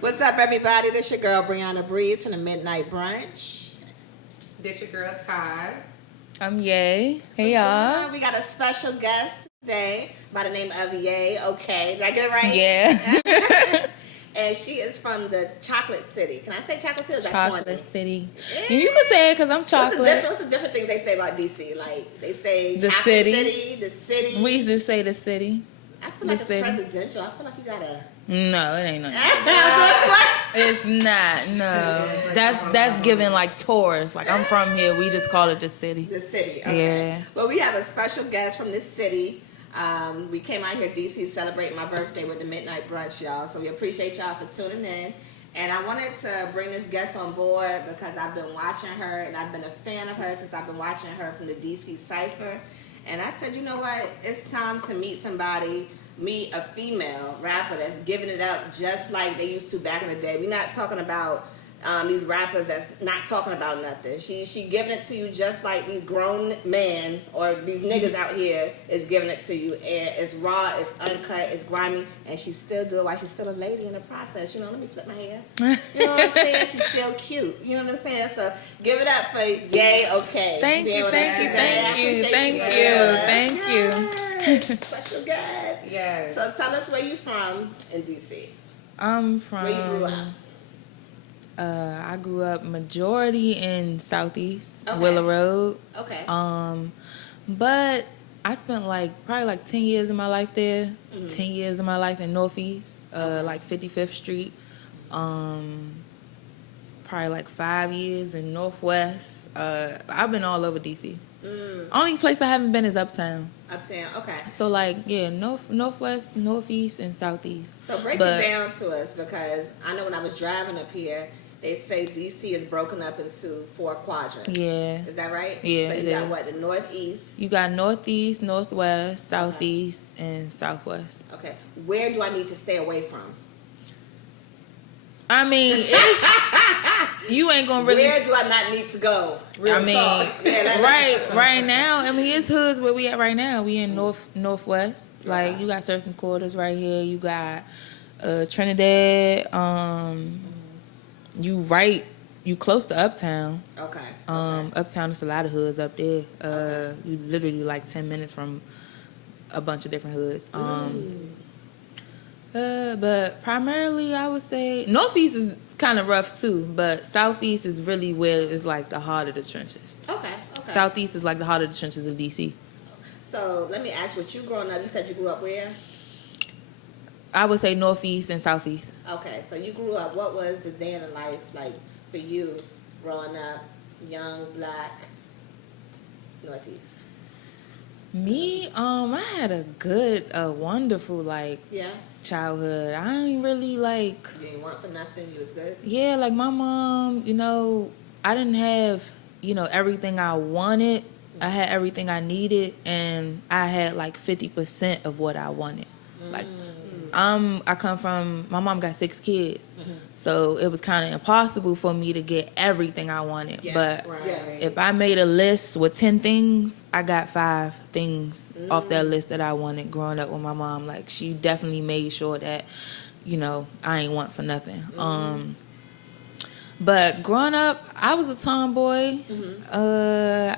What's up, everybody? This your girl, Brianna Breeze from the Midnight Brunch. This your girl, Ty. I'm Ye. Hey, y'all. We got a special guest today by the name of Ye. Okay, did I get it right? Yeah. And she is from the Chocolate City. Can I say Chocolate City? Or is that corny? Chocolate City. Yeah. You can say it because I'm chocolate. What's the different things they say about DC? Like, they say the Chocolate city. The city. We used to say the city. I feel like it's presidential. I feel like you gotta... No, it ain't nothing. It's not. No, that's given like tourists. Like, I'm from here. We just call it the city. The city. Okay. Yeah. Well, we have a special guest from this city. We came out here, DC, celebrating my birthday with the Midnight Brunch, y'all. So we appreciate y'all for tuning in. And I wanted to bring this guest on board because I've been watching her, and I've been a fan of her since I've been watching her from the DC Cypher. And I said, you know what? It's time to meet somebody. Meet a female rapper that's giving it up just like they used to back in the day. We're not talking about these rappers that's not talking about nothing. She giving it to you just like these grown men or these niggas out here is giving it to you. And it's raw, it's uncut, it's grimy, and she still do it while she's still a lady in the process. You know, let me flip my hair. You know what I'm saying? She's still cute. You know what I'm saying? So give it up for Ye. Okay. Thank you. Special guest. Yes. So tell us where you from in DC. I'm from. Where you grew up. I grew up majority in Southeast Okay. Willow Road. Okay. But I spent probably 10 years of my life there. Mm-hmm. 10 years of my life in Northeast, like 55th Street. Probably 5 years in Northwest. I've been all over DC. Only place I haven't been is Uptown. Uptown, okay. So Northwest, Northeast, and Southeast. So break it down to us, because I know when I was driving up here, they say DC is broken up into 4 quadrants. Yeah. Is that right? Yeah, So you got what, the Northeast? You got Northeast, Northwest, Southeast, and Southwest. Okay. Where do I need to stay away from? I mean, you ain't gonna really. Where do I not need to go? Right now. I mean, it's hoods where we at right now. We in Northwest. Like, you got certain quarters right here. You got Trinidad. You close to Uptown. Okay. Uptown, there's a lot of hoods up there. You literally 10 minutes from a bunch of different hoods. But primarily, I would say Northeast is kind of rough too, but Southeast is really where it's the heart of the trenches. Okay. Southeast is the heart of the trenches of DC. So let me ask you, what you growing up, you said you grew up where? I would say Northeast and Southeast. Okay, so you grew up, what was the day in the life like for you growing up, young, black, Northeast? Me, I had a good, wonderful, childhood. I ain't really, You didn't want for nothing, you was good? Yeah, my mom, I didn't have, everything I wanted. I had everything I needed, and I had, 50% of what I wanted. I come from, my mom got 6 kids. So it was kind of impossible for me to get everything I wanted. Yeah, but if I made a list with 10 things, I got 5 things off that list that I wanted growing up with my mom. She definitely made sure that, I ain't want for nothing. But growing up, I was a tomboy. I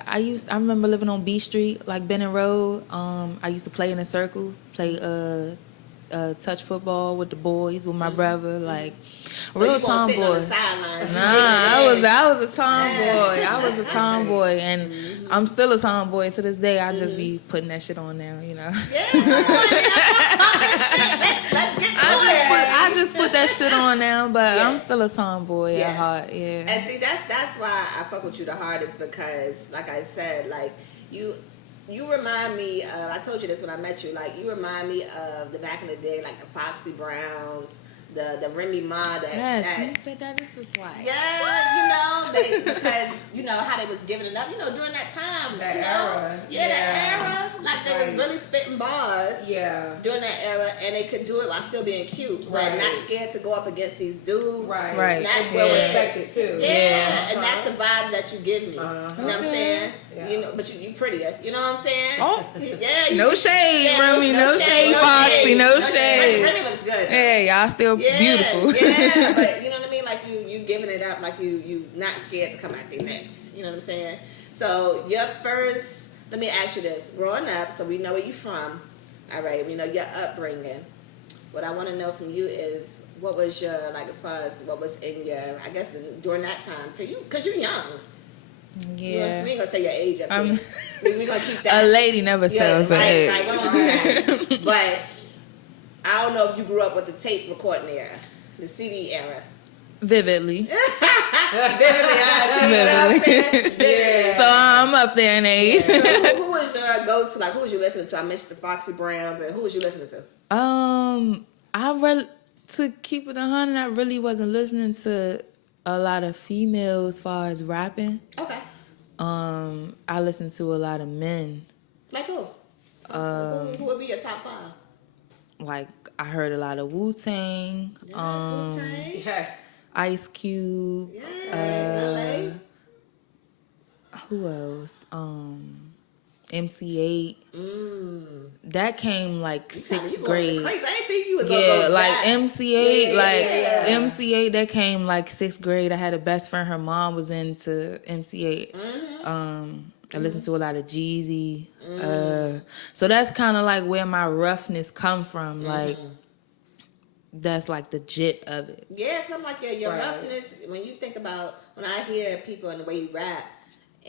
remember living on B Street, Benning Road. I used to play in a circle, play touch football with the boys, with my brother, so real tomboy. I was a tomboy. I was a tomboy, and I'm still a tomboy to this day. I just be putting that shit on now, Yeah, let's get to it. I just put that shit on now, but I'm still a tomboy at heart. Yeah. And see, that's why I fuck with you the hardest, because, like I said, you remind me of, I told you this when I met you, you remind me of the back in the day, the Foxy Browns, the Remy Ma. Yes, you said that. This is Yeah, because, how they was giving it up, during that time. That era. Yeah, that era. They was really spitting bars. Yeah. During that era, and they could do it while still being cute, but not scared to go up against these dudes. Right. That's well respected too. Yeah, and that's the vibes that you give me. You know what I'm saying? Yeah. But you prettier. You know what I'm saying? Oh. Yeah. No shade, Remy. No shade, Foxy. No shade. Remy looks good. Hey, y'all still beautiful. Yeah, but you know what I mean? Like you giving it up, like you not scared to come out there next. You know what I'm saying? So your first, let me ask you this: growing up, so we know where you from. All right, we know your upbringing. What I want to know from you is what was your, like, as far as what was in your, I guess during that time to you, because you're young. Yeah. We ain't gonna say your age up here. We gonna keep that. A lady never tells her age. Right, we should do that. But I don't know if you grew up with the tape recording era, the CD era. Vividly. Vividly. So I'm up there in age. So who was your go-to? Like, who was you listening to? I mentioned the Foxy Browns, and who was you listening to? To keep it 100, I really wasn't listening to a lot of females as far as rapping. Okay. I listened to a lot of men. Like who? Who would be your top 5? Like, I heard a lot of Wu-Tang. Yes, Wu-Tang. Yes. Ice Cube. Yes, LA. Who else? MC8. That came like sixth grade. Crazy. I didn't think you was Yeah, gonna go like back. MC8, MC8 that came like 6th grade. I had a best friend, her mom was into MC8. I listened to a lot of Jeezy. So that's kind of like where my roughness come from. Like, that's like the jit of it. Yeah, cause I'm like, your Right. roughness, when you think about, when I hear people and the way you rap,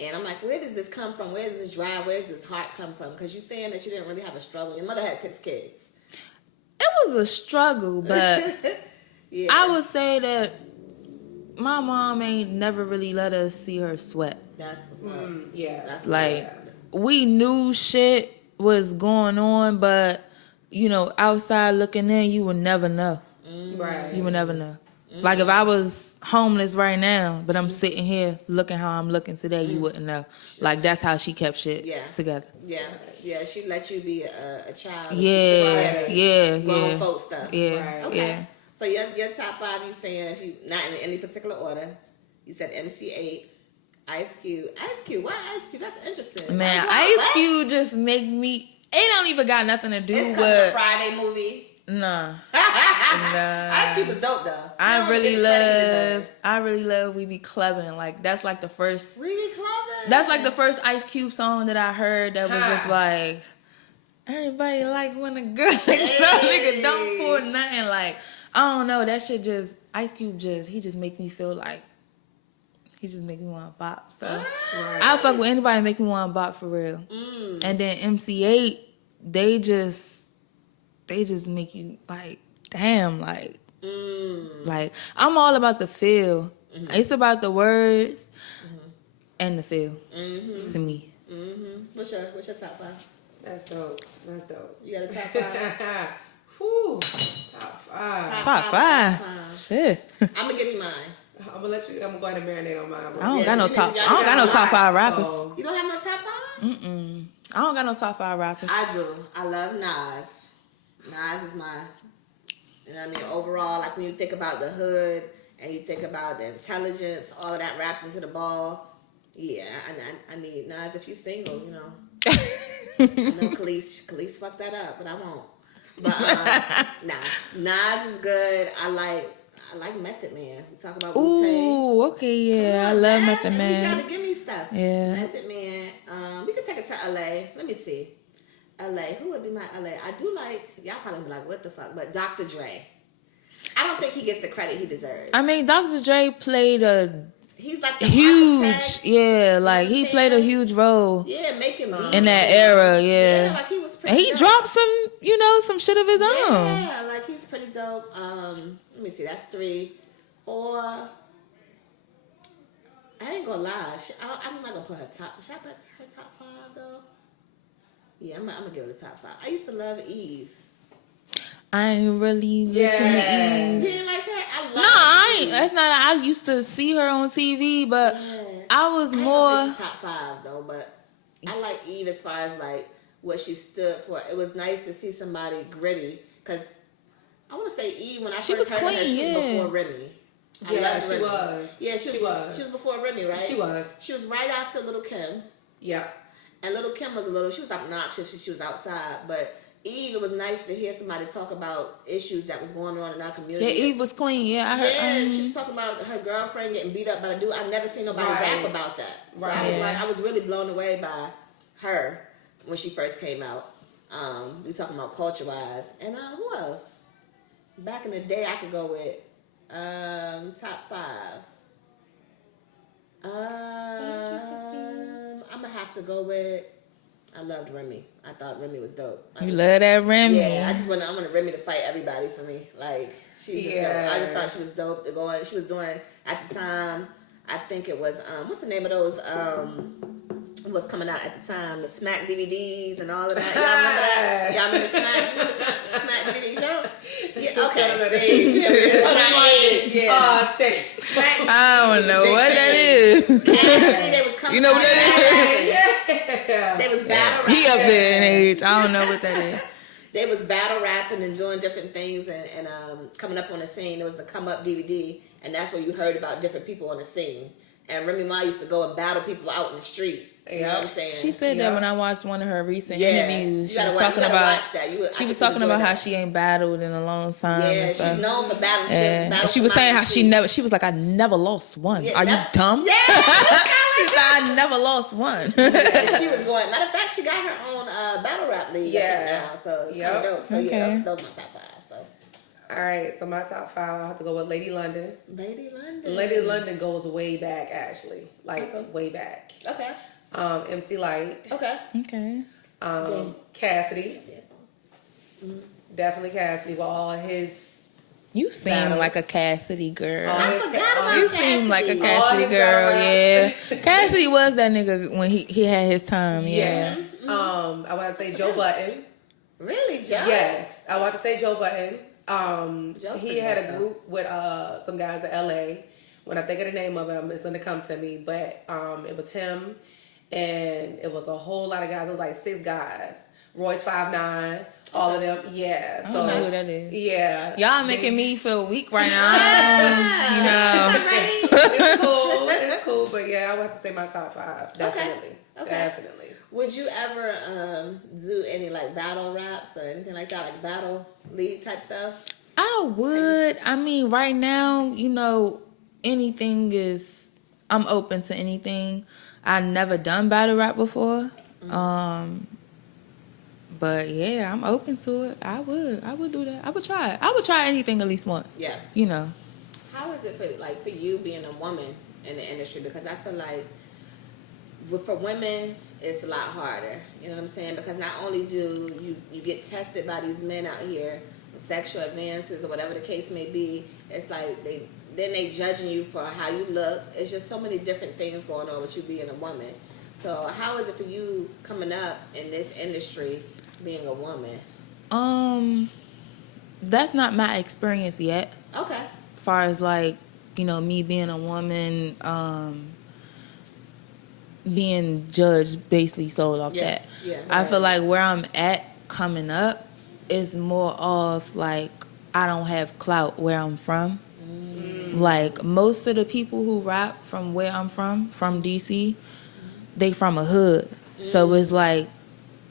and I'm like, where does this come from? Where does this drive? Where does this heart come from? Because you're saying that you didn't really have a struggle. Your mother had 6 kids. It was a struggle, but Yeah. I would say that my mom ain't never really let us see her sweat. That's what's up. Yeah. That's Like, we knew shit was going on, but, outside looking in, you would never know. Right. You would never know. Like, if I was homeless right now, but I'm sitting here looking how I'm looking today, you wouldn't know. Like, that's how she kept shit together. Yeah, she let you be a child. Yeah. Grown folk stuff. Yeah, Right. Okay. yeah. So your top 5, you saying, if you not in any particular order, you said MC8, Ice Cube. Ice Cube, why Ice Cube? That's interesting. Man, Like, Ice what? Cube just make me... It don't even got nothing to do It's with... the Friday movie. Nah. Ice Cube is dope though. I really love We Be Clubbing. Like, that's like the first... We Be Clubbing. That's like the first Ice Cube song that I heard that was just like... Everybody like when a girl like some nigga don't pour nothing. Like, I don't know. That shit just... Ice Cube he just make me feel like... He just make me want to bop. So, I'll fuck with anybody and make me want to bop for real. And then MC8, they just make you like, damn, like, like, I'm all about the feel. It's about the words and the feel to me. What's your top 5? That's dope. You got a top 5? Whew. Top 5. Top 5. Shit. I'm gonna give you mine. I'm gonna go ahead and marinate on mine. I don't got no top 5 rappers. So, You don't have no top 5? I don't got no top 5 rappers. I do. I love Nas. Nas is my, you know what I mean, overall, like when you think about the hood and you think about the intelligence, all of that wrapped into the ball. Yeah, I need Nas if you single, you know. I know Khalees fucked that up, but I won't. But Nas is good. I like Method Man. We talk about Wu-Tang. Ooh, okay, yeah. I love Method He's Man. trying to give me stuff. Yeah. Method Man. We could take it to LA. Let me see. LA. Who would be my LA? I do like, y'all probably be like, what the fuck? But Dr. Dre. I don't think he gets the credit he deserves. I mean, Dr. Dre played he's like the huge, architect. like he played a huge role making beats. in that era, Yeah, like he was pretty and he dope. dropped some shit of his own. Yeah, like he's pretty dope. Let me see, that's 3. 4. I ain't gonna lie. I'm not gonna put her top. Should I put her top 5 though? Yeah, I'm gonna give it a top 5. I used to love Eve. I ain't really listening to You Eve. didn't like her? I love No, I ain't. Eve. That's not. I used to see her on TV, but Yeah. I was I ain't more. gonna say she's top 5 though, but I like Eve as far as like what she stood for. It was nice to see somebody gritty, because I want to say Eve, when I She first was heard her, she clean, was yeah. before Remy. I Yeah, loved she Remy. was. Yeah, she was before Remy, right? She was. She was right after Little Kim. Yeah. And Little Kim was she was obnoxious and she was outside, but Eve, it was nice to hear somebody talk about issues that was going on in our community. Yeah, Eve was clean. Yeah, I heard. Yeah, she was talking about her girlfriend getting beat up by a dude. I've never seen nobody rap about that. So I was really blown away by her when she first came out. We talking about culture wise, and who else? Back in the day, I could go with top 5. I'm gonna have to go with. I loved Remy. I thought Remy was dope. You love that Remy? Yeah, I wanted Remy to fight everybody for me. Like she's just dope. I just thought she was dope. She was doing at the time. I think it was what's the name of those was coming out at the time, the Smack DVDs and all of that. Y'all remember that? Y'all remember Smack? Remember Smack DVDs? Y'all? Yeah, okay. I don't know what that is. They was coming. You know what that is? Yeah. They was battle rapping. He up there in age. I don't know what that is. They was battle rapping and doing different things and coming up on the scene. It was the Come Up DVD, and that's where you heard about different people on the scene. And Remy Ma used to go and battle people out in the street. You know what I'm saying? She said that when I watched one of her recent interviews. She was talking about she was talking about how she ain't battled in a long time. Yeah, she's known for battling. And she was saying how she was like, I never lost one. Yeah, Are you dumb? Yeah, she said, I never lost one. Yeah, she was going. Matter of fact, she got her own battle rap league now, so it's kind of dope. So yeah, those are my top 5. So. All right, so my top 5, I have to go with Lady London. Lady London. Lady London goes way back, actually, way back. Okay. MC Light. Okay. Cassidy. Definitely Cassidy with all of his. You seem like a Cassidy girl. I forgot about you Cassidy. seem like a Cassidy girl, yeah. Cassidy was that nigga when he had his time, yeah. I want to say Joe Budden. Really, Joe? Yes, I want to say Joe Budden. He had a group with some guys in LA. When I think of the name of him, it's gonna come to me. But it was him, and it was a whole lot of guys. It was like 6 guys. Royce 5'9", all of them. Yeah. I don't know who that is. Yeah. Y'all making me feel weak right now. You know. It's cool. But yeah, I would have to say my top 5. Definitely. Okay. Definitely. Would you ever do any like battle raps or anything like that, like battle league type stuff? I would. I mean, right now, you know, anything is. I'm open to anything. I never done battle rap before. But yeah, I'm open to it. I would do that. I would try it. I would try anything at least once. Yeah. You know. How is it for you being a woman in the industry? Because I feel like for women, it's a lot harder. You know what I'm saying? Because not only do you get tested by these men out here with sexual advances or whatever the case may be, it's like they judging you for how you look. It's just so many different things going on with you being a woman. So how is it for you coming up in this industry being a woman? That's not my experience yet. Okay. As far as like, you know, me being a woman, being judged basically sold off that. Yeah. I feel like where I'm at coming up is more of like I don't have clout where I'm from. Like most of the people who rap from where I'm from DC, they from a hood. So it's like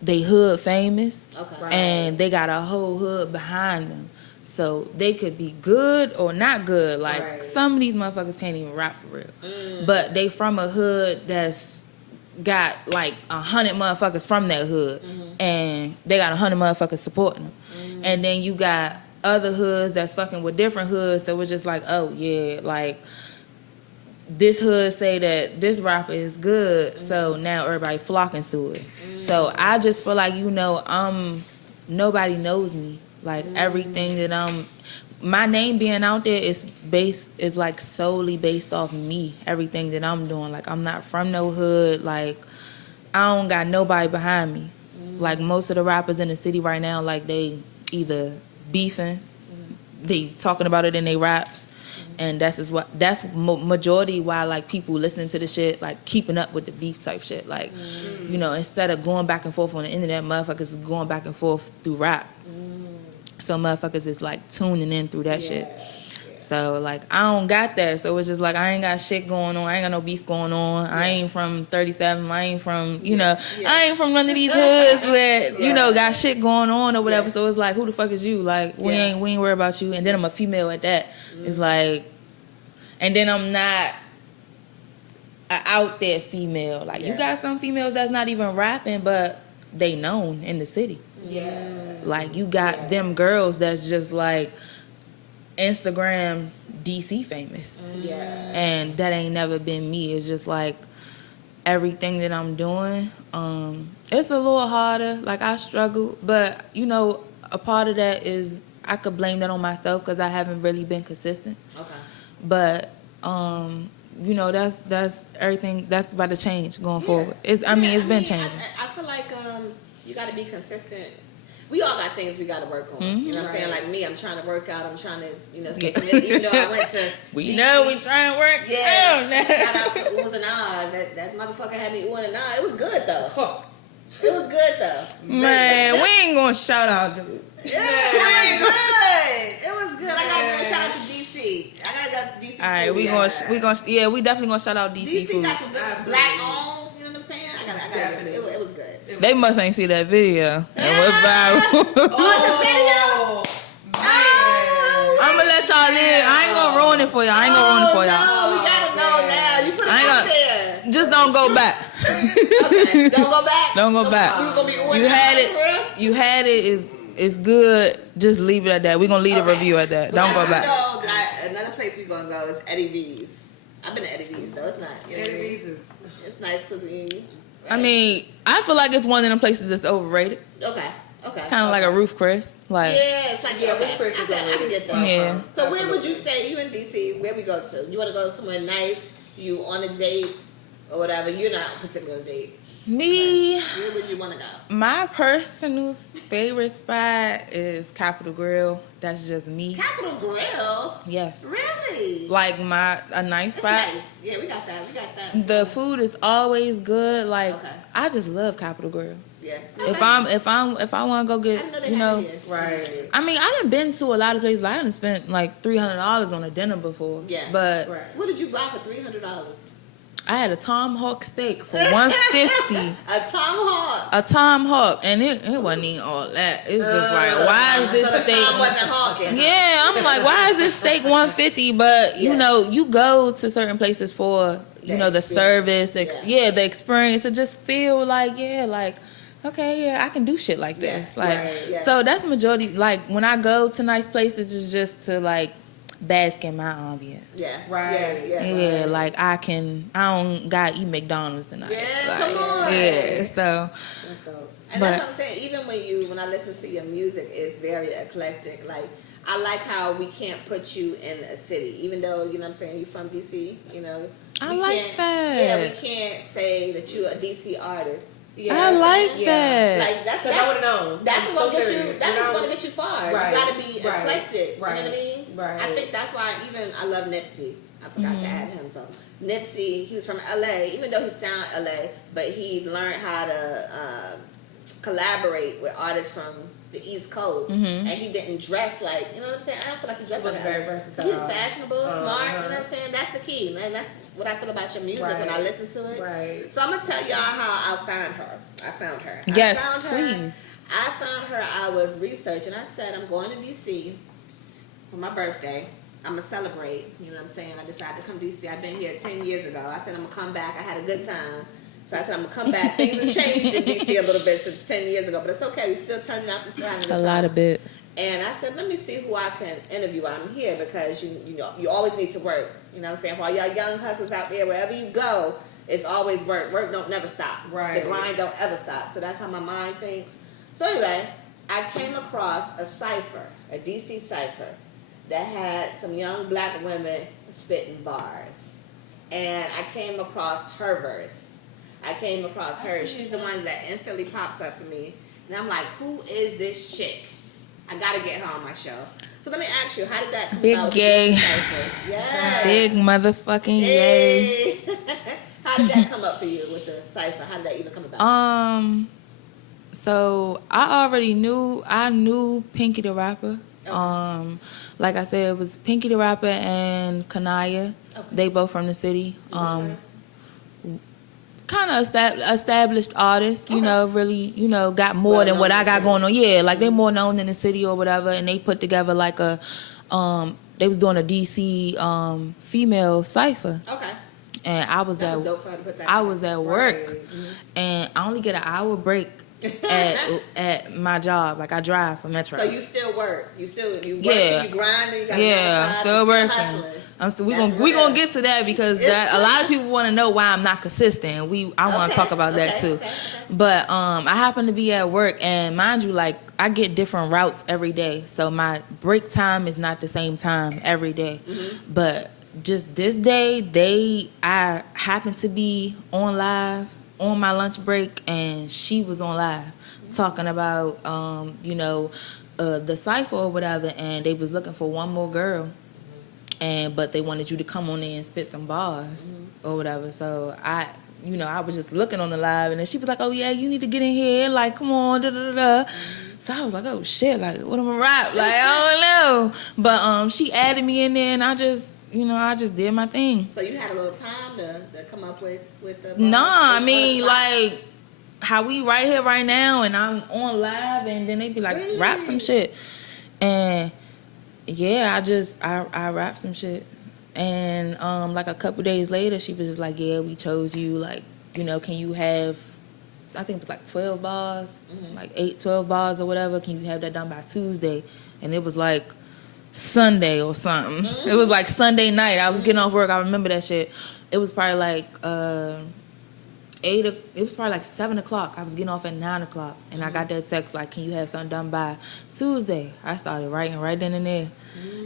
they hood famous, and they got a whole hood behind them. So they could be good or not good. Like some of these motherfuckers can't even rap for real. But they from a hood that's got like 100 motherfuckers from that hood, and they got 100 motherfuckers supporting them. And then you got other hoods that's fucking with different hoods, so it's just like, oh yeah, like this hood say that this rapper is good, so now everybody flocking to it. So I just feel like, you know, nobody knows me. Like everything that my name being out there is like solely based off me. Everything that I'm doing, like I'm not from no hood. Like I don't got nobody behind me. Like most of the rappers in the city right now, like they either beefing, they talking about it in their raps, and that's majority why like people listening to the shit, like keeping up with the beef type shit. Like you know, instead of going back and forth on the internet, motherfuckers is going back and forth through rap. So motherfuckers is like tuning in through that shit. So, like, I don't got that. So, it's just like, I ain't got shit going on. I ain't got no beef going on. I ain't from 37. I ain't from, you know, I ain't from none of these hoods that, you know, got shit going on or whatever. So, it's like, who the fuck is you? Like, we ain't worried about you. And then I'm a female at that. It's like, and then I'm not a out there female. Like, you got some females that's not even rapping, but they known in the city. Yeah. Like, you got them girls that's just like Instagram DC famous. Yeah. And that ain't never been me. It's just like everything that I'm doing, it's a little harder. Like, I struggle, but you know, a part of that is I could blame that on myself because I haven't really been consistent. Okay. But you know, that's everything. That's about to change going forward. It's been changing. I feel like you got to be consistent. We all got things we got to work on. You know what I'm saying? Like me, I'm trying to work out. I'm trying to, you know, stay committed. Even though I went to we know we trying to work. Yeah. Shout out to Oohs and Ahs. That motherfucker had me oohing and ah. It was good though. Huh. It was good though. Man, we ain't gonna shout out. Yeah, it was good. It was good. I gotta give a shout out to DC. I gotta go to DC. All right, we definitely gonna shout out DC food. Got some good black on. You know what I'm saying? I gotta. It was good. They must ain't see that video. It was viral. Oh, I'm gonna let y'all live. I ain't gonna ruin it for y'all. No, we gotta know now. You put it out there. Just don't go back. Okay. Don't go back. Don't go back. You had it. It's good. Just leave it at that. We're gonna leave the review at that. Don't go back. Another place we're gonna go is Eddie V's. I've been to Eddie V's though. It's not. Eddie V's is nice cuisine. Right? I mean, I feel like it's one of them places that's overrated. Okay. It's kind of like a Roof Chris. Like, it's like Roof Chris is overrated. I can get that. Yeah. So where would you say, you in DC, where we go to? You want to go somewhere nice? You on a date or whatever? You're not on a particular date. Me. Where would you want to go? My personal favorite spot is Capitol Grill. That's just me. Capitol Grill? Yes. Really? Like a nice spot. Nice. Yeah, we got that. The food is always good. Like, I just love Capitol Grill. Yeah. Okay. If I want to go get, you know, right. I mean, I done been to a lot of places. I done spent like $300 on a dinner before. Yeah. But what did you buy for $300? I had a tomahawk steak for $150. A tomahawk. A tomahawk, and it wasn't even all that. It's just like, why is this steak? Wasn't hawking. Yeah, I'm like, why is this steak $150? But you know, you go to certain places for the service, the experience, to just feel like okay, I can do shit like this. So that's the majority. Like when I go to nice places, it's just to like bask in my ambience. Yeah. Right. Yeah. Like I don't gotta eat McDonald's tonight. Yeah. Like, Come on. Yeah. So. And that's what I'm saying. Even when I listen to your music, it's very eclectic. Like I like how we can't put you in a city, even though you know what I'm saying you're from DC. You know. I like that. Yeah, we can't say that you're a DC artist. Yeah, I like that. Like that's I would have known. That's what's gonna get you. That's what's gonna get you far. Right. You gotta be eclectic. Right. You know what I mean? Right. I think that's why I love Nipsey. I forgot to add him. So Nipsey, he was from LA. Even though he sound LA, but he learned how to collaborate with artists from the East Coast, and he didn't dress like, you know what I'm saying? I don't feel like he dressed like that. Very versatile. He was fashionable, smart. You know what I'm saying? That's the key, man. That's what I feel about your music when I listen to it. Right. So I'm gonna tell y'all how I found her. Yes, I found her, please. I found her. I was researching. I said I'm going to DC for my birthday. I'm gonna celebrate. You know what I'm saying? I decided to come to DC. I've been here 10 years ago. I said I'm gonna come back. I had a good time. So I said I'm gonna come back. Things have changed in DC a little bit since 10 years ago, but it's okay. We're still turning up. We're still having a good time. A lot of bit. And I said, let me see who I can interview while I'm here, because you know you always need to work. You know what I'm saying? For all y'all young hustlers out there, wherever you go, it's always work. Work don't never stop. Right. The grind don't ever stop. So that's how my mind thinks. So anyway, I came across a cipher, a DC cipher, that had some young black women spitting bars. And I came across her verse. I came across her. She's the one that instantly pops up for me. And I'm like, who is this chick? I gotta get her on my show. So let me ask you, how did that come about? Big gay. Yes. Big motherfucking yay. How did that come up for you with the cipher? How did that even come about? So I knew Pinky the rapper. Okay. Like I said, it was Pinky the Rapper and Kanaya. Okay. They both from the city. Kind of established artists, you know, really, you know, got more than what I got going on. Yeah, like they more known in the city or whatever, and they put together like a, they was doing a DC female cipher. Okay. And I was at work, and I only get an hour break at my job. Like I drive for Metro. So you still work? You work? Yeah. You grind? You got I'm still working. We gonna get to that because a lot of people want to know why I'm not consistent. I want to talk about that too. Okay. But I happen to be at work, and mind you, like I get different routes every day, so my break time is not the same time every day. Mm-hmm. But just this day, I happened to be on live on my lunch break, and she was on live talking about you know, the cipher or whatever, and they was looking for one more girl, but they wanted you to come on there and spit some bars or whatever. So I was just looking on the live, and then she was like, "Oh yeah, you need to get in here, like come on, da da da." So I was like, "Oh shit, like what am I rap?" Like I don't know, but she added me in there, and I just did my thing. So you had a little time to come up with the. I mean, like how we right here right now, and I'm on live, and then they be like, really? Rap some shit, and yeah, I rap some shit, and like a couple days later, she was just like, yeah, we chose you, like, you know, can you have, I think it was like 12 bars, like 12 bars or whatever. Can you have that done by Tuesday? And it was like Sunday or something. It was like Sunday night. I was getting off work. I remember that shit. It was probably like it was probably like 7 o'clock. I was getting off at 9 o'clock, and I got that text like, "Can you have something done by Tuesday?" I started writing right then and there,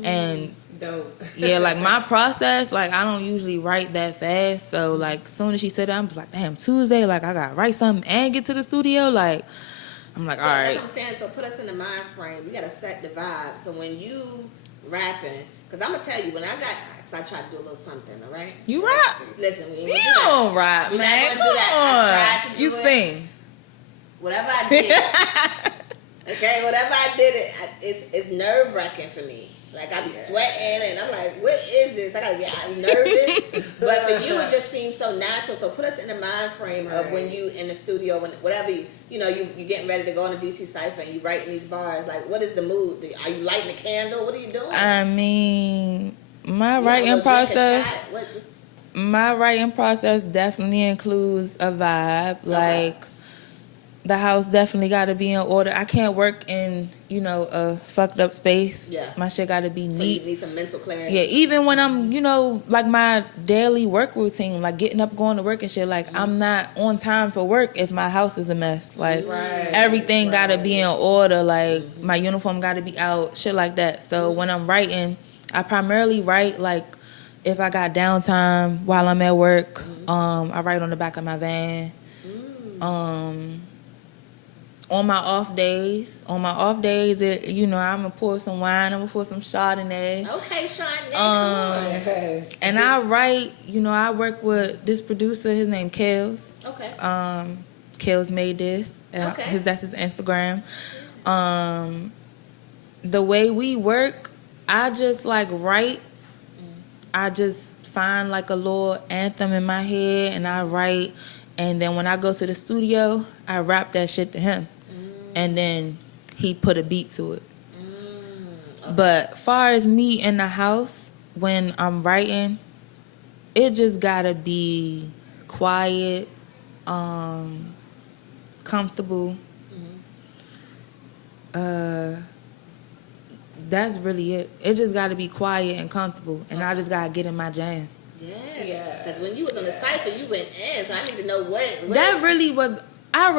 and dope. Yeah, like my process, like I don't usually write that fast. So like, soon as she said that, I was like, "Damn, Tuesday! Like I gotta write something and get to the studio." Like I'm like, so all right. That's what I'm saying. So put us in the mind frame. We gotta set the vibe. So when you rapping, because I'm gonna tell you, when I tried to do a little something, all right? You rap? Listen, you don't rap, man. Come on. I tried to do sing. Whatever I did, okay, whatever I did, it's nerve wracking for me. Like I be sweating, and I'm like, what is this? I gotta get nervous. But for you, it just seems so natural. So put us in the mind frame of when you in the studio, when whatever you getting ready to go on a DC cipher and you writing these bars. Like, what is the mood? Are you lighting a candle? What are you doing? I mean, my writing process. My writing process definitely includes a vibe. Like the house definitely got to be in order. I can't work in, a fucked up space. Yeah. My shit got to be neat. So you need some mental clarity. Yeah, even when I'm, like my daily work routine, like getting up, going to work and shit, like I'm not on time for work if my house is a mess. Like everything got to be in order. Like my uniform got to be out, shit like that. So when I'm writing, I primarily write like if I got downtime while I'm at work. I write on the back of my van. On my off days, I'm gonna pour some wine. I'm gonna pour some Chardonnay. Okay, Chardonnay. And I write. I work with this producer. His name Kels. Okay. Kels made this. Okay. That's his Instagram. The way we work, I just like write. I just find like a little anthem in my head, and I write. And then when I go to the studio, I rap that shit to him. And then he put a beat to it. Okay. But far as me in the house, when I'm writing, it just gotta be quiet, comfortable. That's really it. It just gotta be quiet and comfortable, and I just gotta get in my jam. Yeah. Because when you was on the cipher, you went in, so I need to know what. That really was. I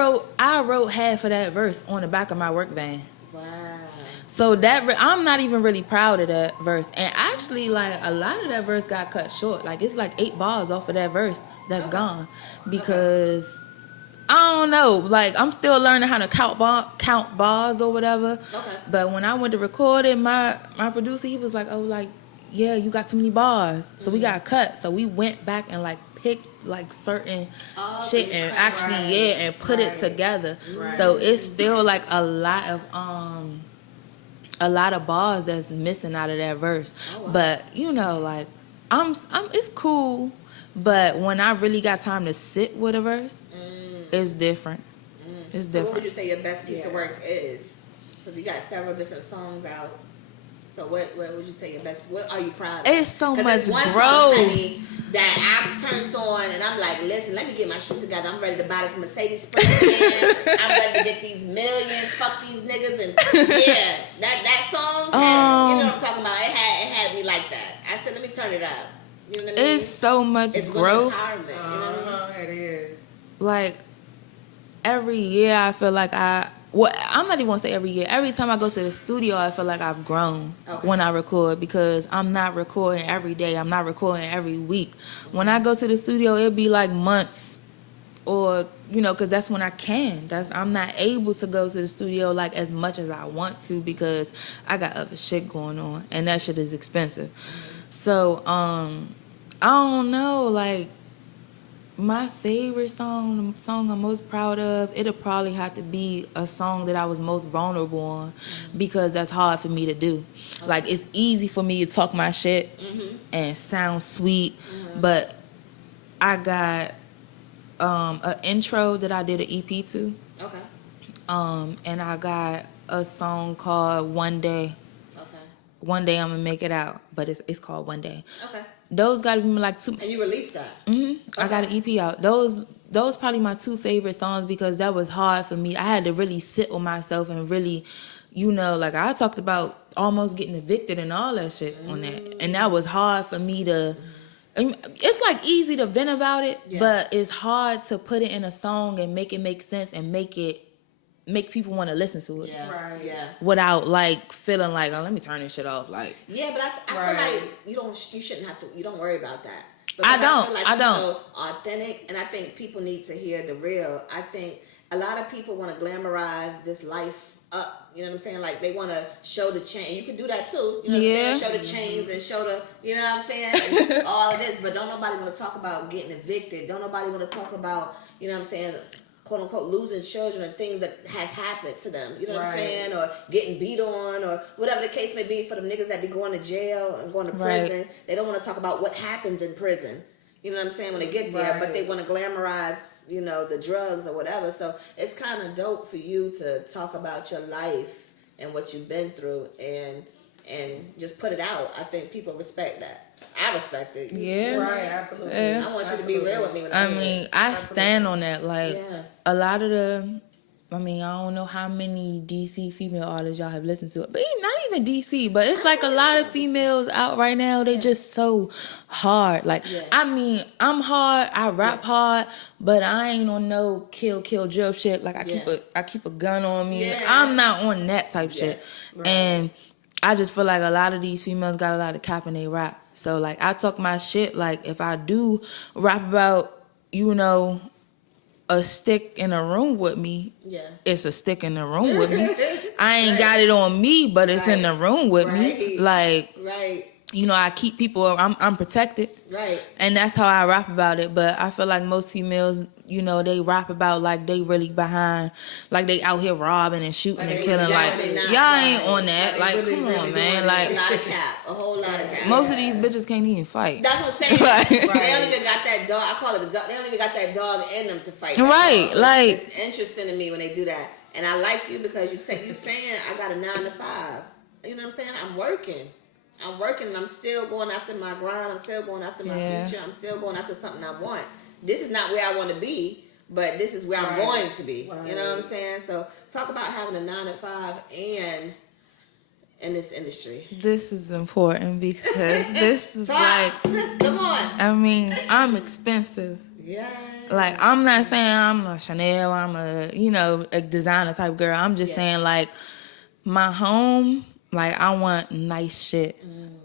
wrote half of that verse on the back of my work van. Wow. So I'm not even really proud of that verse. And actually, like, a lot of that verse got cut short. Like, it's like 8 bars off of that verse that's gone. Because, I don't know, like, I'm still learning how to count bars or whatever. Okay. But when I went to record it, my producer, he was like, oh, like, yeah, you got too many bars. So we got cut. So we went back and, like, picked like certain shit and actually and put it together. Right. So it's still like a lot a lot of bars that's missing out of that verse. Oh, wow. But you know, like I'm it's cool. But when I really got time to sit with a verse, it's different. It's So different. what would you say your best piece of work is? Because you got several different songs out. So what would you say your best? What are you proud of? It's so much it's one growth. Song, honey, that I turned on and I'm like, listen, let me get my shit together. I'm ready to buy this Mercedes Sprinter. I'm ready to get these millions. Fuck these niggas and yeah, that song. You know what I'm talking about? It had me like that. I said, let me turn it up. You know what I mean? It's so much growth. Empowerment. You know what I mean? It is. Like every year, I feel like I'm not even gonna say every year. Every time I go to the studio, I feel like I've grown when I record because I'm not recording every day. I'm not recording every week. When I go to the studio, it'd be like months, or because that's when I can. I'm not able to go to the studio like as much as I want to because I got other shit going on, and that shit is expensive. So I don't know, like. My favorite song I'm most proud of, it'll probably have to be a song that I was most vulnerable on because that's hard for me to do. Okay. Like, it's easy for me to talk my shit and sound sweet, but I got an intro that I did an EP to. Okay. And I got a song called One Day. Okay. One Day I'm gonna make it out, but it's called One Day. Okay. Those gotta be like two. And you released that? Okay. I got an EP out. Those probably my two favorite songs because that was hard for me. I had to really sit with myself and really, like I talked about almost getting evicted and all that shit on that. And that was hard for me to, it's like easy to vent about it, but it's hard to put it in a song and make it make sense and make people want to listen to it. Yeah. Right. Yeah. Without like feeling like, oh, let me turn this shit off. Like. Yeah, but I feel like you shouldn't have to. You don't worry about that. I don't. Feel like I don't. So authentic, and I think people need to hear the real. I think a lot of people want to glamorize this life up. You know what I'm saying? Like they want to show the chain. You can do that too. You know what I'm saying? Show the chains and show the. You know what I'm saying? And all of this, but don't nobody want to talk about getting evicted. Don't nobody want to talk about. You know what I'm saying? Quote unquote losing children and things that has happened to them, you know what I'm saying, or getting beat on, or whatever the case may be for them niggas that be going to jail and going to prison. They don't want to talk about what happens in prison, you know what I'm saying, when they get there, but they want to glamorize, the drugs or whatever. So it's kind of dope for you to talk about your life and what you've been through and just put it out. I think people respect that. I respect it. Yeah. Right, absolutely. Yeah. I want you to be real with me. I stand on that. Like, a lot of I don't know how many DC female artists y'all have listened to, but not even DC, but it's like a lot of females out right now. They just so hard. Like, I'm hard. I rap hard, but I ain't on no kill, drill shit. Like, I keep a gun on me. Yeah. I'm not on that type shit. Right. And I just feel like a lot of these females got a lot of cap in they rap. So, like, I talk my shit. Like, if I do rap about, a stick in a room with me, it's a stick in the room with me. I ain't got it on me, but it's in the room with me. Like, I keep people, I'm protected. Right. And that's how I rap about it. But I feel like most females, they rap about like they really behind, like they out here robbing and shooting and killing. Like, y'all ain't on that. Like, really, come on, man. Like, a lot of cap, a whole lot of cap. Most of these bitches can't even fight. That's what I'm saying. They don't even got that dog. I call it a dog. They don't even got that dog in them to fight. Right. So like, it's interesting to me when they do that. And I like you because you saying I got a 9 to 5. You know what I'm saying? I'm working and I'm still going after my grind. I'm still going after my future. I'm still going after something I want. This is not where I want to be, but this is where I'm going to be. Right. You know what I'm saying? So talk about having a 9 to 5 and in this industry. This is important because this is like, come on. I'm expensive. Yeah. Like, I'm not saying I'm a Chanel, I'm a designer type girl. I'm just saying, like, my home, like, I want nice shit.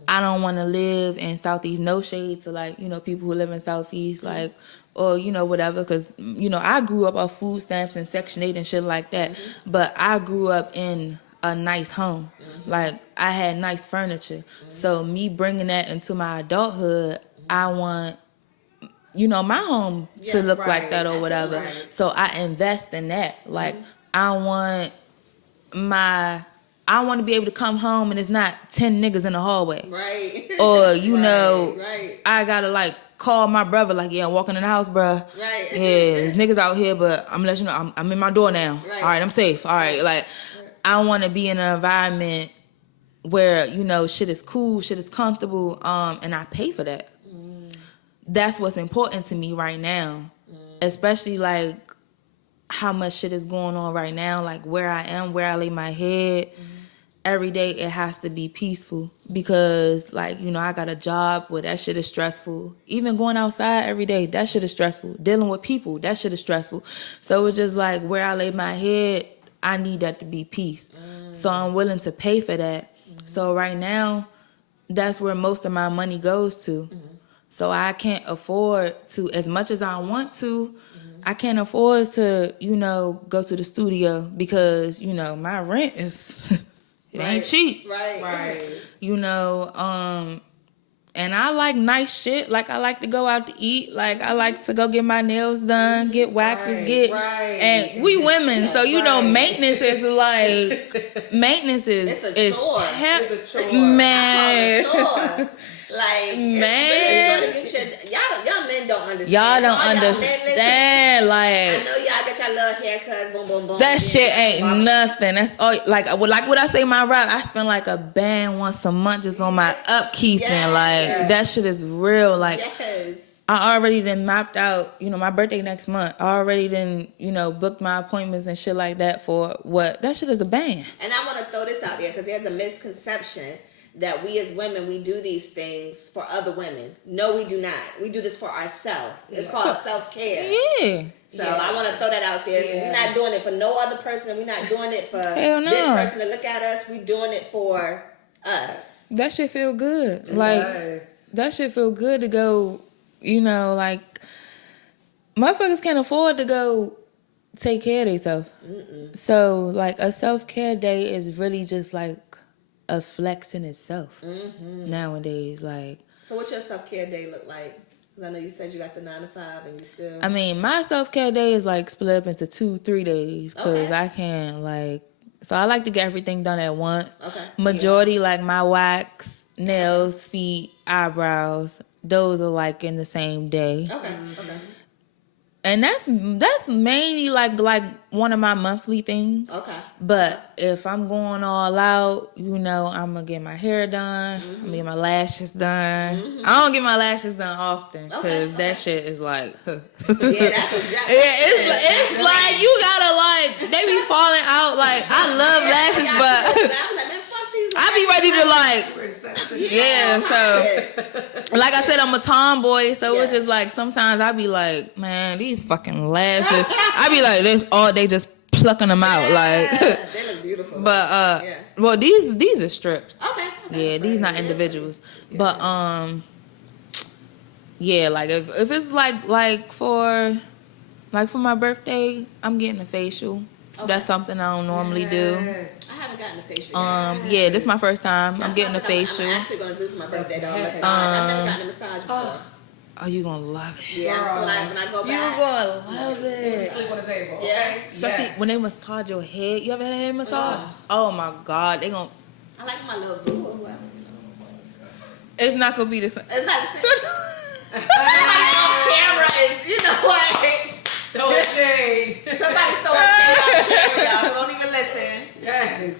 I don't want to live in Southeast, no shade to, like, people who live in Southeast, like, or, whatever, because, I grew up off food stamps and Section 8 and shit like that, but I grew up in a nice home. Like, I had nice furniture. So me bringing that into my adulthood, I want, my home to look like that or whatever. So I invest in that. Like, I want my I want to be able to come home and it's not 10 niggas in the hallway. Right. Or, you know, right. I got to, like, call my brother, like, yeah, I'm walking in the house, bruh. Right. Yeah, there's niggas out here, but I'm letting you know, I'm in my door now. Right. All right, I'm safe. All right, like, I want to be in an environment where, you know, shit is cool, shit is comfortable, and I pay for that. That's what's important to me right now. Especially, like, how much shit is going on right now, like, where I am, where I lay my head. Every day it has to be peaceful because, like, you know, I got a job where that shit is stressful. Even going outside every day, that shit is stressful. Dealing with people, that shit is stressful. So it's just like where I lay my head, I need that to be peace. So I'm willing to pay for that. So right now, that's where most of my money goes to. So I can't afford to, as much as I want to, I can't afford to, you know, go to the studio because, you know, my rent is... It ain't cheap. Right. You know, and I like nice shit. Like, I like to go out to eat. Like, I like to go get my nails done, get waxes, and we women, so, you know, maintenance is like, maintenance is... It's a chore. It's a chore. Man. I call it a chore. Like, Man. it's really to get y'all men don't understand. Y'all don't All understand. I Like, know y'all get your little haircuts, boom, boom, boom. that shit ain't nothing. That's all. Like what I say in my rap, I spend like a band once a month just on my upkeep. And like, that shit is real. Like, I already done mapped out, you know, my birthday next month. I already done, you know, booked my appointments and shit like that for what? That shit is a band. And I want to throw this out there because there's a misconception that we as women, we do these things for other women. No, we do not. We do this for ourselves. It's called self-care. Yeah. So I want to throw that out there. We're not doing it for no other person. We're not doing it for this person to look at us. We're doing it for us. That shit feel good. It like, does. That shit feel good to go, you know, like, motherfuckers can't afford to go take care of themselves. So, like, a self-care day is really just, like, a flex in itself nowadays. Like, so what's your self-care day look like? Because I know you said you got the 9 to 5 and you still... I mean, my self-care day is, like, split up into 2-3 days because I can't, like... So I like to get everything done at once. Majority, like, my wax, nails, feet, eyebrows, those are, like, in the same day. And that's mainly like one of my monthly things. But if I'm going all out, you know, I'm gonna get my hair done. I'm gonna get my lashes done. I don't get my lashes done often because that shit is like, yeah, that's a job. it's like you gotta like they be falling out. Like I love lashes, but I be ready to like, yeah. So, like I said, I'm a tomboy, so it's just like sometimes I be like, man, these fucking lashes. I be like this all day, just plucking them out, like. They look beautiful. But well, these are strips. Okay. Yeah, these not individuals. But yeah, like if it's like for my birthday, I'm getting a facial. That's something I don't normally do. I haven't gotten a facial yet. Yeah, this is my first time. I'm getting a facial. I'm actually gonna do for my birthday though. Massage. I've never gotten a massage before. Oh, you gonna love it. Yeah, so like when I go back, you gonna love it. Sleep on the table. Yeah, especially when they massage your head. You ever had a head massage? Oh my God, they gonna. I like my little boo or whoever. It's not gonna be the same. It's not the same. Somebody on camera is, you know what? Throw shade. Somebody's throwing shade on the camera, y'all, so don't even listen. Yes.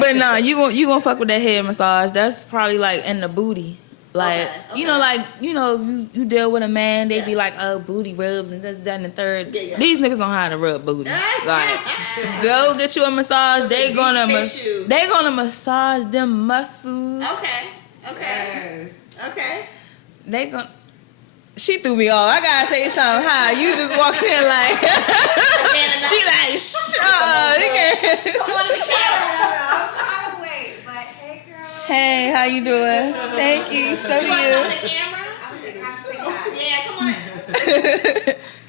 But nah, you gonna fuck with that head massage. That's probably like in the booty. Like, you know, like, you know, you deal with a man, they be like, oh, booty rubs and this, that, and the third. These niggas know how to rub booty. Like, go get you a massage. They gonna massage them muscles. Okay. They gonna. She threw me off. I gotta say something. Hi, you just walked in like. She like, shut up. Come on in the camera. I was trying to wait, but hey, girl. Hey, how you doing? Thank you. So You want to you. come on the camera? Yeah, come on.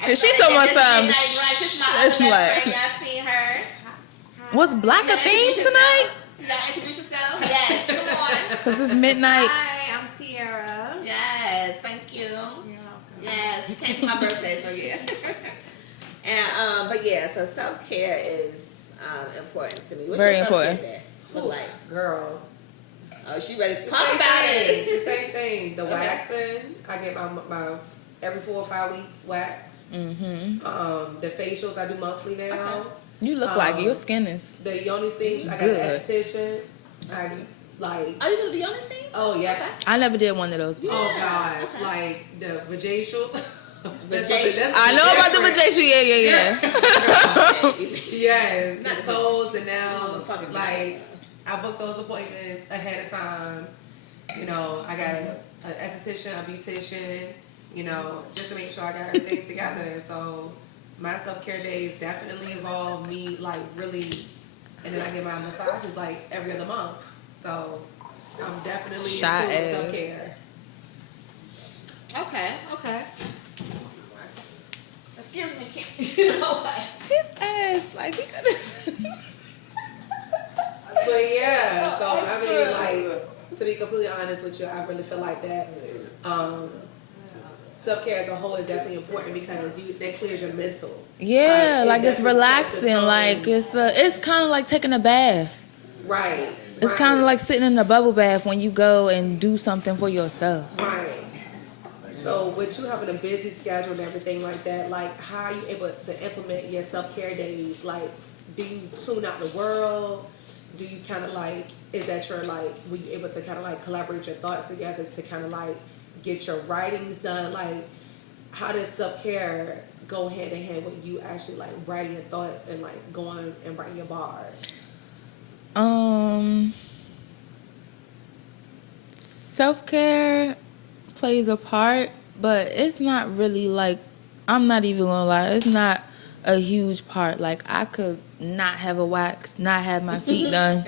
And she told me something. This my other best friend. Y'all seen her. What's Black a theme tonight? You gotta introduce yourself. Yes, come on. Because it's midnight. Hi, I'm Sierra. Yes, thank you. You're welcome. Yes, you came for my birthday, so yeah. And but yeah, so self-care is important to me. What's Very your important. self-care day look like? Girl. Oh, she ready to talk about it. The same thing. The waxing. I get my every 4 or 5 weeks wax. Mm-hmm. The facials I do monthly now. Okay. You look like your skin is the yoni things. I got good. an esthetician. I like. Are you gonna be on this thing? Oh yes. I never did one of those. Yeah. Oh gosh, Okay. like the vajacial. Vajacial. I know about the vajacial. Yeah. Yes, Not the toes, the nails. Motherfucking Like I booked those appointments ahead of time. You know, I got an esthetician, a beautician. You know, just to make sure I got everything together. And so my self-care days definitely involve me like really, and then I get my massages like every other month. So I'm definitely Shot into ass. self-care. Okay. Excuse me, Kim. You know what? His ass, like he could. But yeah, so I mean, like, to be completely honest with you, I really feel like that self-care as a whole is definitely important because that clears your mental. Yeah, like it's definitely sets the relaxing. tone. Like it's kind of like taking a bath. Right. It's kind of like sitting in a bubble bath when you go and do something for yourself. Right. So with you having a busy schedule and everything like that, like how are you able to implement your self-care days? Like, do you tune out the world? Do you kind of like, is that your like, were you able to kind of like collaborate your thoughts together to kind of like get your writings done? Like, how does self-care go hand in hand with you actually like writing your thoughts and like going and writing your bars? Self-care plays a part, but it's not really like, I'm not even gonna lie, it's not a huge part. Like I could not have a wax, not have my feet done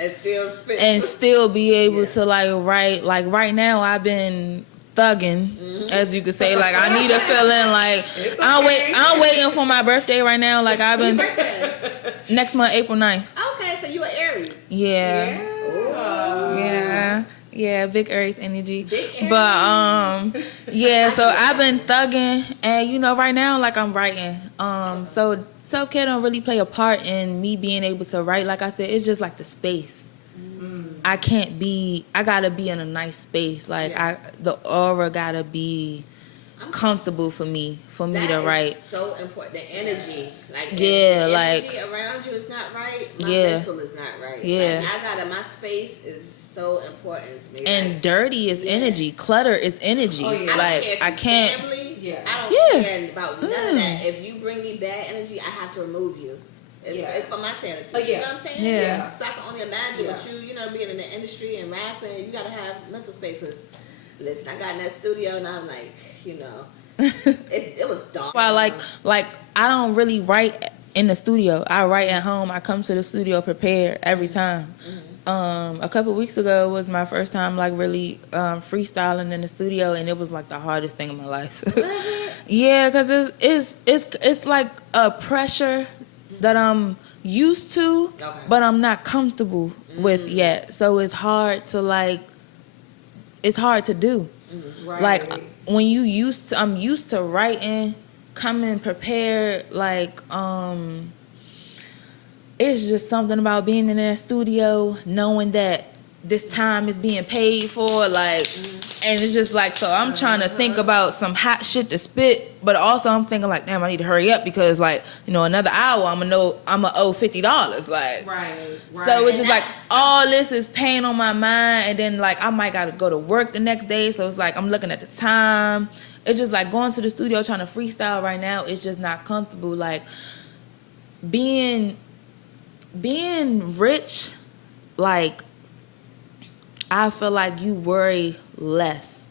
and still be able to like write. Like right now I've been thugging, as you could say. Like I need a feeling like I'm waiting for my birthday right now. Like I've been next month, April 9th. Okay, so you an Aries. Yeah. Yeah, big Aries energy. But yeah, so I've been thugging, and you know, right now, like I'm writing. So self-care don't really play a part in me being able to write. Like I said, it's just like the space. I gotta be in a nice space. Like the aura gotta be comfortable for me to write. So important. The energy, like the energy around you is not right. My mental is not right. Yeah, like, my space is so important to me. And like, dirty is energy. Clutter is energy. Oh, yeah. I can't. Family, I don't care about none of that. If you bring me bad energy, I have to remove you. It's for my sanity. You know what I'm saying? Yeah. So I can only imagine with you, being in the industry and rapping, you gotta have mental spaces. Listen, I got in that studio and I'm like, it was dark. Well, like I don't really write in the studio. I write at home. I come to the studio prepared every time. A couple weeks ago was my first time like really freestyling in the studio, and it was like the hardest thing in my life. Yeah, because it's like a pressure that I'm used to, but I'm not comfortable with yet. So it's hard to do. Right. Like when I'm used to writing, coming prepared. Like it's just something about being in that studio, knowing that this time is being paid for, like, and it's just like, so I'm trying to think about some hot shit to spit, but also I'm thinking like, damn, I need to hurry up because like, another hour I'm gonna owe $50, like, right. So it's just like all this is pain on my mind, and then like I might gotta go to work the next day, so it's like I'm looking at the time. It's just like going to the studio trying to freestyle right now. It's just not comfortable. Like being rich, like I feel like you worry less,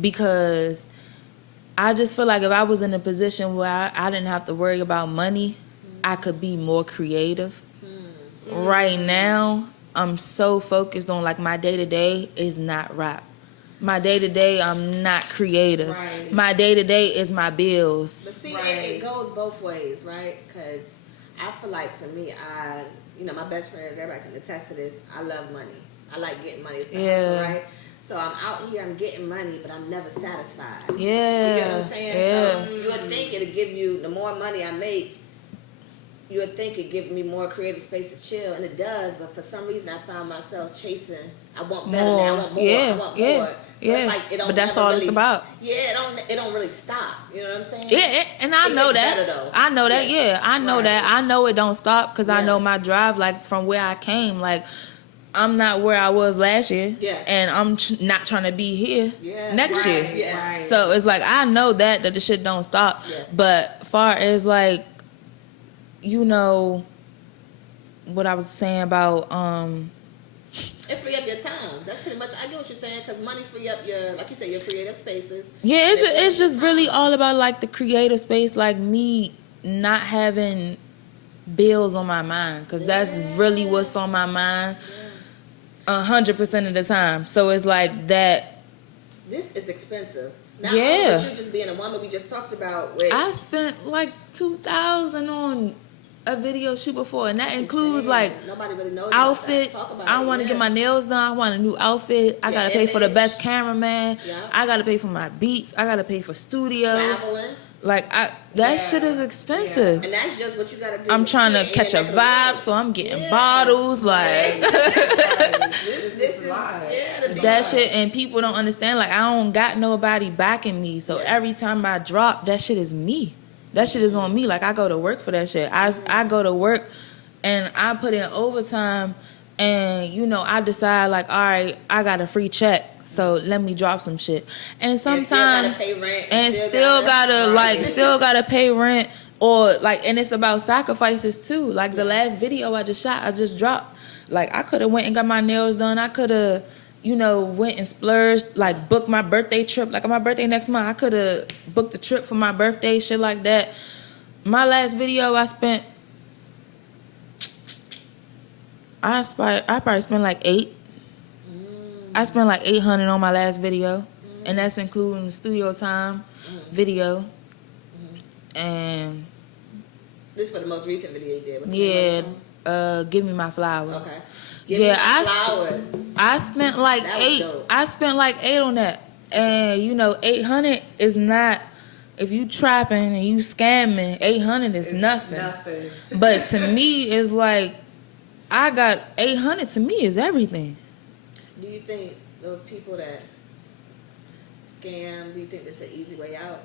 because I just feel like if I was in a position where I didn't have to worry about money, I could be more creative. Right now, I'm so focused on like my day-to-day is not rap. My day-to-day, I'm not creative. Right. My day-to-day is my bills. But see, it goes both ways, right? Because I feel like for me, my best friends, everybody can attest to this. I love money. I like getting money. It's the hustle, right? So I'm out here, I'm getting money, but I'm never satisfied. Yeah. You get what I'm saying? Yeah. So you would think it'll give you, the more money I make, you would think it give me more creative space to chill, and it does. But for some reason, I found myself chasing. I want better now. I want more. I want more. So it's like it don't. But that's all really, it's about. Yeah, it don't really stop. You know what I'm saying? Yeah, and I know that. Better, I know that. Yeah, I know that. I know it don't stop because I know my drive. Like from where I came, like I'm not where I was last year. Yeah. And I'm not trying to be here next year. Yeah. So it's like I know that the shit don't stop. Yeah. But far as like, you know, what I was saying about it free up your time. That's pretty much. I get what you're saying because money free up your, like you said, your creative spaces. Yeah, it's just really all about like the creative space, like me not having bills on my mind because that's really what's on my mind 100% of the time. So it's like that. This is expensive. Not yeah. only with you just being a woman, we just talked about. I spent like $2,000 on a video shoot before, and that That's includes insane. like nobody really knows outfit. Talk about I want to get my nails done. I want a new outfit. I gotta pay for the best cameraman. Yeah. I gotta pay for my beats. I gotta pay for studio. Traveling. Like that shit is expensive. And that's just what you gotta do. I'm trying to catch a vibe, so I'm getting bottles. Like this is that shit, and people don't understand. Like I don't got nobody backing me, so every time I drop, that shit is me. That shit is on me. Like I go to work for that shit. I go to work, and I put in overtime, and you know I decide like, all right, I got a free check. So let me drop some shit, and sometimes still gotta pay rent, or like, and it's about sacrifices too. Like the last video I just dropped. Like I could have went and got my nails done. I could have, you know, went and splurged, like booked my birthday trip. Like on my birthday next month, I could have booked a trip for my birthday, shit like that. My last video, I probably spent like $8. I spent like $800 on my last video, and that's including studio time, video, and this for the most recent video you did. What's Give Me My Flowers. Okay. Give Me My Flowers. I spent like $8. Dope. I spent like $8 on that, and you know, $800 is not. If you trapping and you scamming, $800 is nothing. But to me, it's like I got $800. To me, is everything. Do you think those people that scam, do you think it's an easy way out?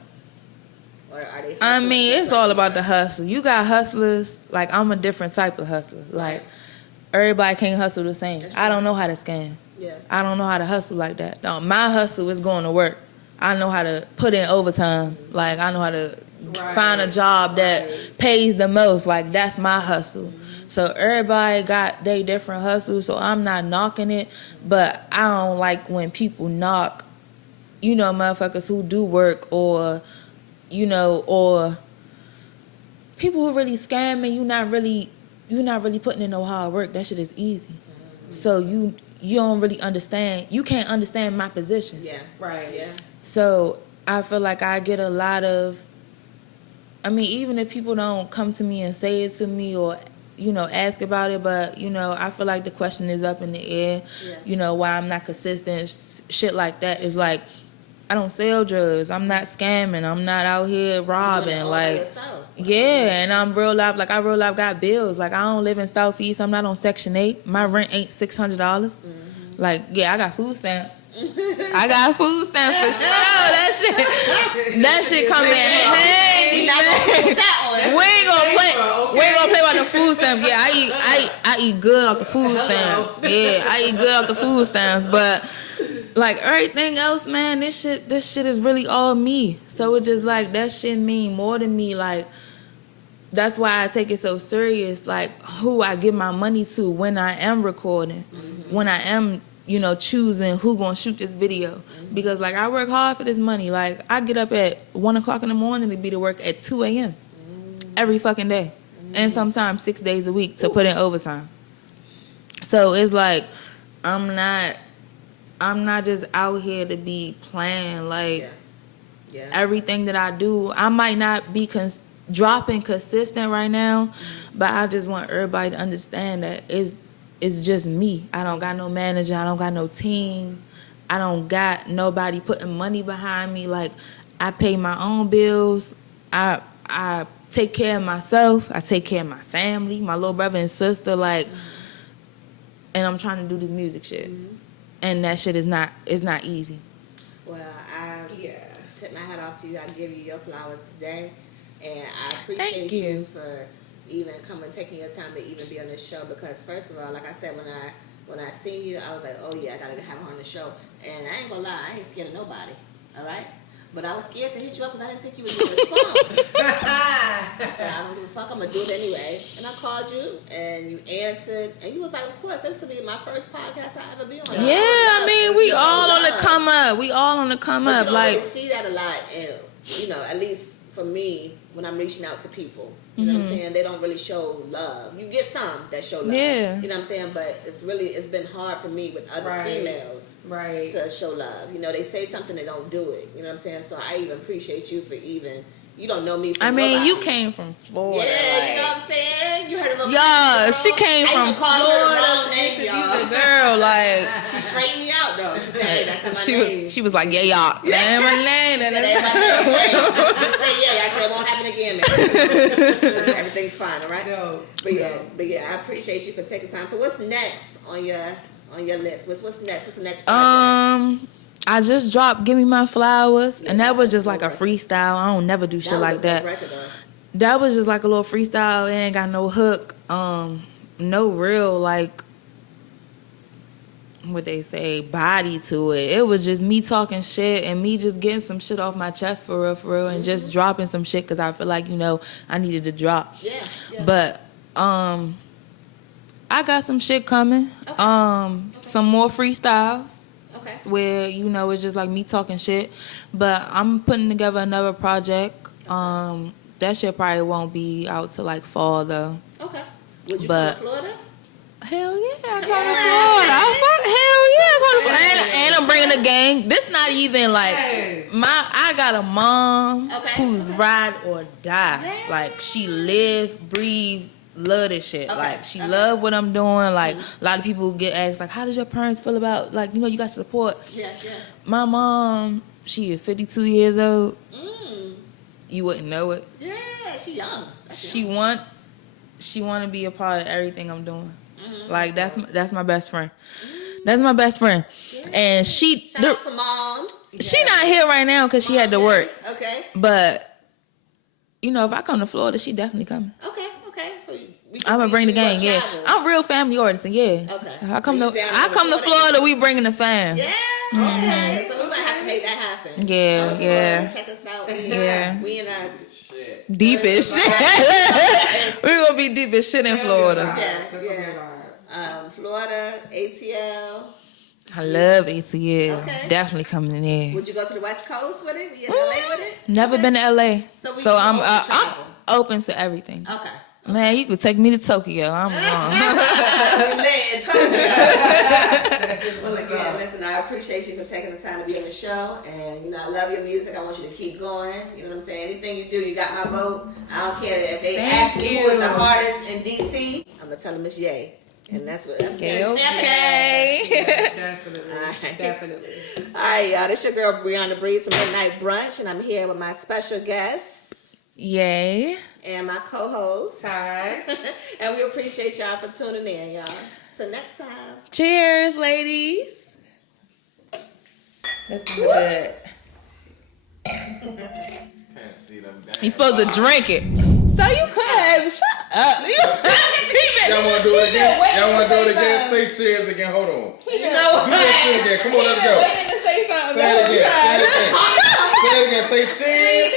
Or are they? I mean, it's all about the hustle. You got hustlers. Like, I'm a different type of hustler. Like, everybody can't hustle the same. I don't know how to scam. Yeah. I don't know how to hustle like that. No, my hustle is going to work. I know how to put in overtime. Like, I know how to find a job that pays the most. Like, that's my hustle. So everybody got their different hustles, so I'm not knocking it, but I don't like when people knock, you know, motherfuckers who do work, or, you know, or people who really scam and you're not really putting in no hard work. That shit is easy. So you don't really understand. You can't understand my position. Yeah. Right. Yeah. So I feel like I get a lot of, I mean, even if people don't come to me and say it to me or, you know, ask about it, but, you know, I feel like the question is up in the air, you know, why I'm not consistent, shit like that. Is like, I don't sell drugs, I'm not scamming, I'm not out here robbing, like, and I'm real life, like, I real life got bills, like, I don't live in Southeast, I'm not on Section 8, my rent ain't $600, like, I got food stamps. I got food stamps for sure. That shit come in handy, man. We ain't gonna play about the food stamps. Yeah, I eat good off the food stamps. Yeah, I eat good off the food stamps. But like everything else, man, this shit is really all me. So it's just like that shit mean more to me. Like that's why I take it so serious. Like who I give my money to when I am recording, when I am, you know, choosing who gonna shoot this video. Because like I work hard for this money. Like I get up at 1 o'clock in the morning to be to work at 2 a.m. every fucking day. And sometimes 6 days a week to put in overtime. So it's like I'm not just out here to be playing. Like everything that I do, I might not be dropping consistent right now, but I just want everybody to understand that it's just me. I don't got no manager. I don't got no team. I don't got nobody putting money behind me. Like, I pay my own bills. I take care of myself. I take care of my family, my little brother and sister, like, and I'm trying to do this music shit. And that shit is not easy. Well, I tip my hat off to you. I give you your flowers today. And I appreciate you for even taking your time to even be on this show. Because first of all, like I said, when I seen you, I was like, oh yeah, I gotta have her on the show. And I ain't gonna lie, I ain't scared of nobody. All right? But I was scared to hit you up because I didn't think you would respond. I said, I don't give a fuck, I'm going to do it anyway. And I called you, and you answered, and you was like, of course, this will be my first podcast I ever be on. Yeah, I mean, we all on the come up. We all on the come up. You don't like, really see that a lot, and, at least for me, when I'm reaching out to people. You know what I'm saying? They don't really show love. You get some that show love. Yeah. You know what I'm saying? But it's been hard for me with other females to show love. They say something, they don't do it. You know what I'm saying? So I even appreciate you for you don't know me from nobody. you came from Florida. Yeah, you know what I'm saying? You heard a little Yeah, she came from Florida. Name, y'all. The girl, like, she straightened me out though. She said, hey, that's not my name. She was like, yeah, y'all. That ain't my name. That ain't my name. Just say yeah. I said it won't happen again, man. Everything's fine, all right? No. But yeah, I appreciate you for taking time. So what's next on your list? What's next? What's the next project? I just dropped Give Me My Flowers, and that was just like a freestyle. I don't never do shit like that. That was just like a little freestyle. It ain't got no hook. No real, like, what they say, body to it. It was just me talking shit and me just getting some shit off my chest for real, and just dropping some shit because I feel like, I needed to drop. Yeah. But, I got some shit coming. Okay. Some more freestyles. Okay. Where, it's just like me talking shit. But I'm putting together another project. That shit probably won't be out till like fall though. Okay. Would you go to Florida? Hell yeah, I go to Florida. Hell yeah, I go to Florida. And I'm bringing a gang. This not even like I got a mom who's ride or die. Yeah. Like she live, breathe, love this shit. Like she love what I'm doing. Like a lot of people get asked like, how does your parents feel about like, you got support? Yeah. My mom, she is 52 years old. You wouldn't know it. Yeah, she young. She want to be a part of everything I'm doing. Like that's my best friend. That's my best friend. Yeah. And shout out to mom. She not here right now because she had to work. Okay. But if I come to Florida, she definitely coming. Okay. So I'm gonna bring the gang. Yeah, I'm real family oriented. Yeah. Okay. I come to Florida. We bringing the fam. Yeah. Okay. So we might have to make that happen. Yeah. Check us out. We in our deep as shit. We're gonna be deep as shit in Florida. Yeah. Florida, ATL. I love ATL. Okay. Definitely coming in there. Would you go to the West Coast with it? Were you in LA with it? Never been to LA. So I'm open to everything. Okay. Man, you could take me to Tokyo. I'm going. Well, again, listen, I appreciate you for taking the time to be on the show. And, I love your music. I want you to keep going. You know what I'm saying? Anything you do, you got my vote. I don't care if they ask me who is the hardest in DC. I'm going to tell them it's Ye. And that's okay. Yeah, definitely. All right. Definitely. All right, y'all. This your girl, Brianna Breeze from Midnight Brunch. And I'm here with my special guest. Yay. And my co-host, Ty. And we appreciate y'all for tuning in, y'all. Till next time. Cheers, ladies. Let's do it. You're supposed to drink it. So you could have. Shut up. Y'all want to do it again? Y'all want to do it again? Say cheers again. Hold on. You know what? Do this again. Come on, let's go. Waiting to say something. Say it again. Say it again. Say cheers.